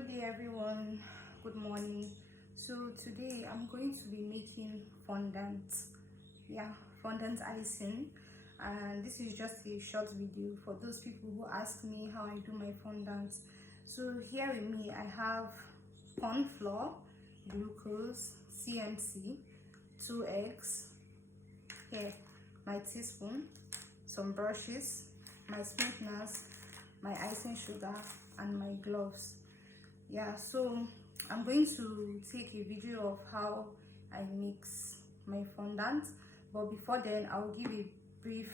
Good day everyone, good morning. So today I'm going to be making fondant. Fondant icing, and this is just a short video for those people who ask me how I do my fondant. So here with me I have cornflour, glucose, CMC, 2 eggs, here my teaspoon, some brushes, my sweeteners, my icing sugar, and my gloves. So I'm going to take a video of how I mix my fondant, but before then I'll give a brief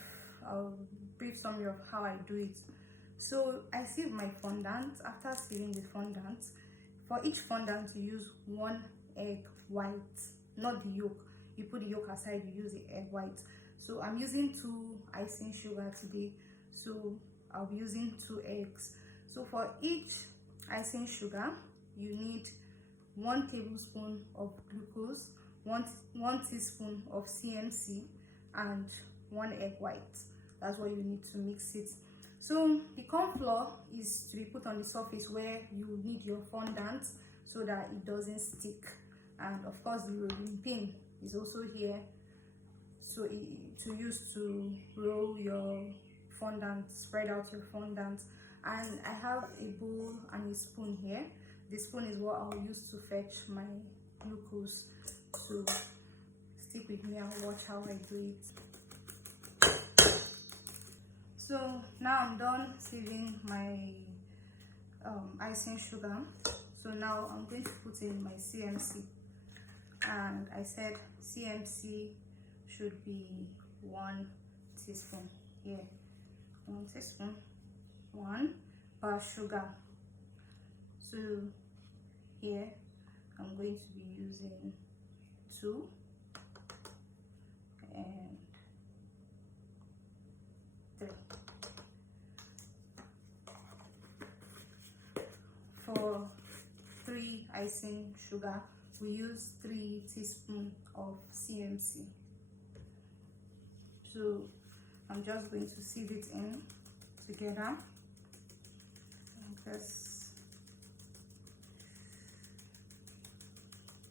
summary of how I do it. So I sieve my fondant. After sieving the fondant, for each fondant you use 1 egg white, not the yolk. You put the yolk aside, you use the egg white. So I'm using 2 icing sugar today, so I'll be using 2 eggs. So for each icing sugar you need 1 tablespoon of glucose, 1 teaspoon of CMC, and 1 egg white. That's what you need to mix it. So the cornflour is to be put on the surface where you need your fondant so that it doesn't stick, and of course the rolling pin is also here, so to use to roll your fondant, spread out your fondant. And I have a bowl and a spoon here. The spoon is what I'll use to fetch my glucose. So stick with me and watch how I do it. So now I'm done sieving my icing sugar. So now I'm going to put in my CMC, and I said CMC should be 1 teaspoon here. 1 teaspoon, 1 bar sugar. So here I'm going to be using 2 and 3. For 3 icing sugar we use 3 teaspoons of CMC. So I'm just going to sieve it in together like this.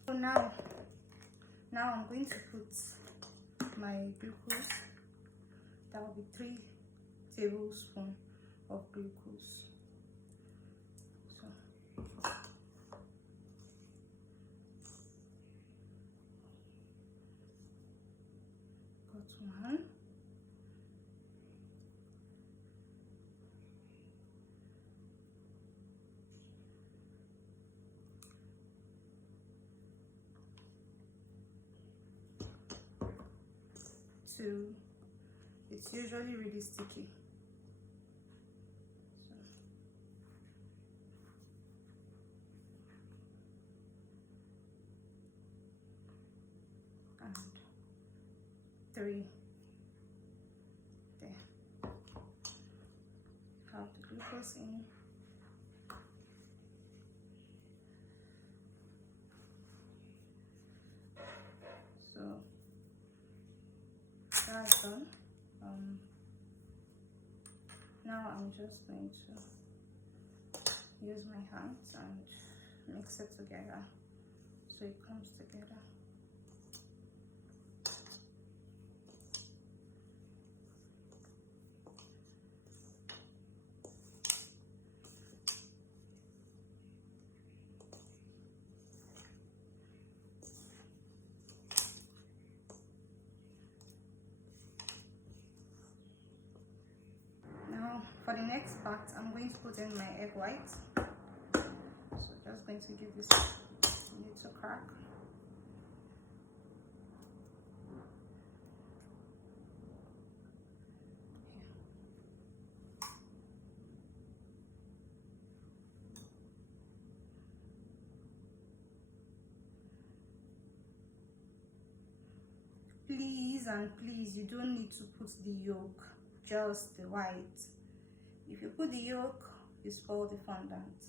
So now I'm going to put my glucose. That will be 3 tablespoons of glucose. So got 1. It's usually really sticky. And 3 there. Have the glucose in. So that's done. Now I'm just going to use my hands and mix it together so it comes together. For the next part, I'm going to put in my egg white. So just going to give this a little crack. Please and please, you don't need to put the yolk, just the white. If you put the yolk, you spoil the fondant.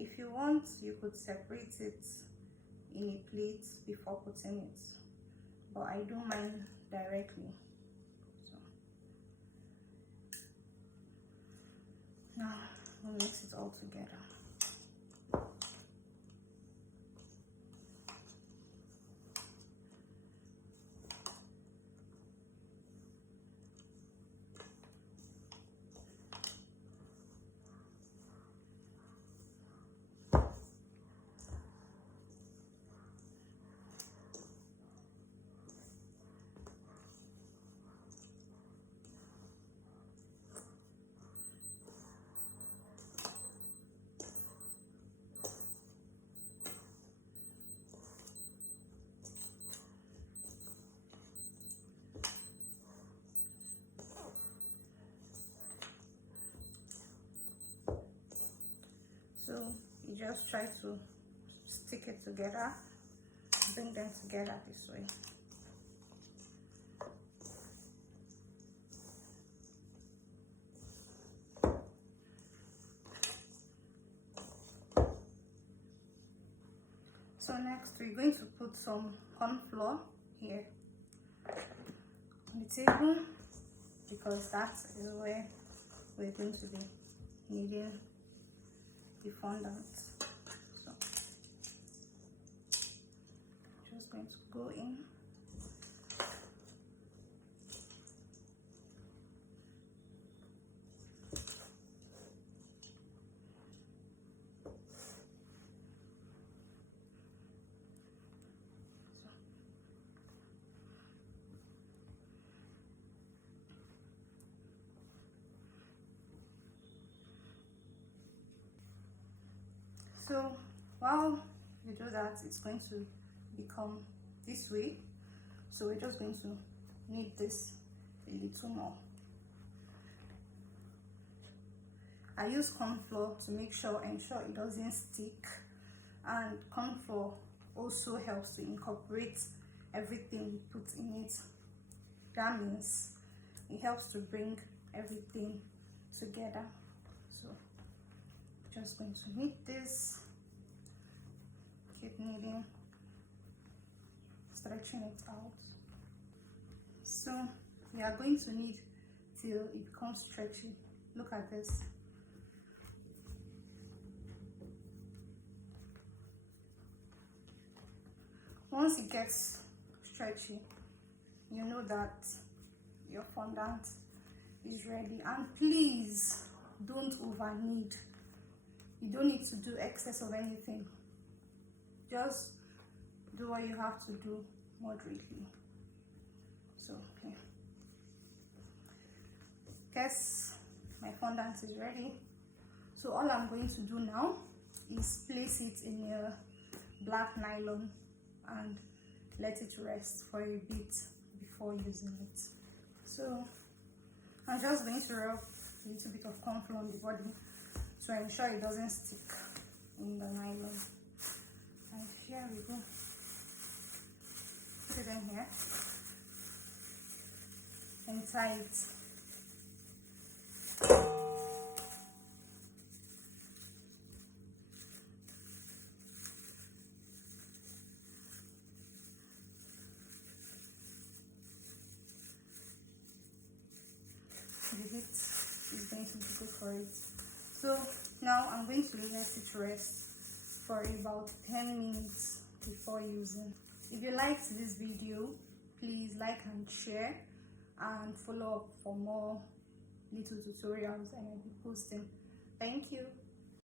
If you want, you could separate it in a plate before putting it, but I do mine directly. So now we'll mix it all together. So you just try to stick it together, bring them together this way. So next we're going to put some corn flour here on the table, because that is where we're going to be kneading the fondant. So just going to go in. So while you do that, it's going to become this way. So we're just going to knead this a little more. I use cornflour to ensure it doesn't stick, and cornflour also helps to incorporate everything we put in it. That means it helps to bring everything together. So just going to knead this, keep kneading, stretching it out. So we are going to knead till it becomes stretchy. Look at this. Once it gets stretchy, you know that your fondant is ready. And please don't over knead. You don't need to do excess of anything. Just do what you have to do moderately. So okay, guess my fondant is ready. So all I'm going to do now is place it in a black nylon and let it rest for a bit before using it. So I'm just going to rub a little bit of cornflour on the body to ensure it doesn't stick in the nylon. And here we go. Put it in here and tie it. The heat is going to be good for it. So now I'm going to let it rest for about 10 minutes before using. If you liked this video, please like and share, and follow up for more little tutorials I will be posting. Thank you.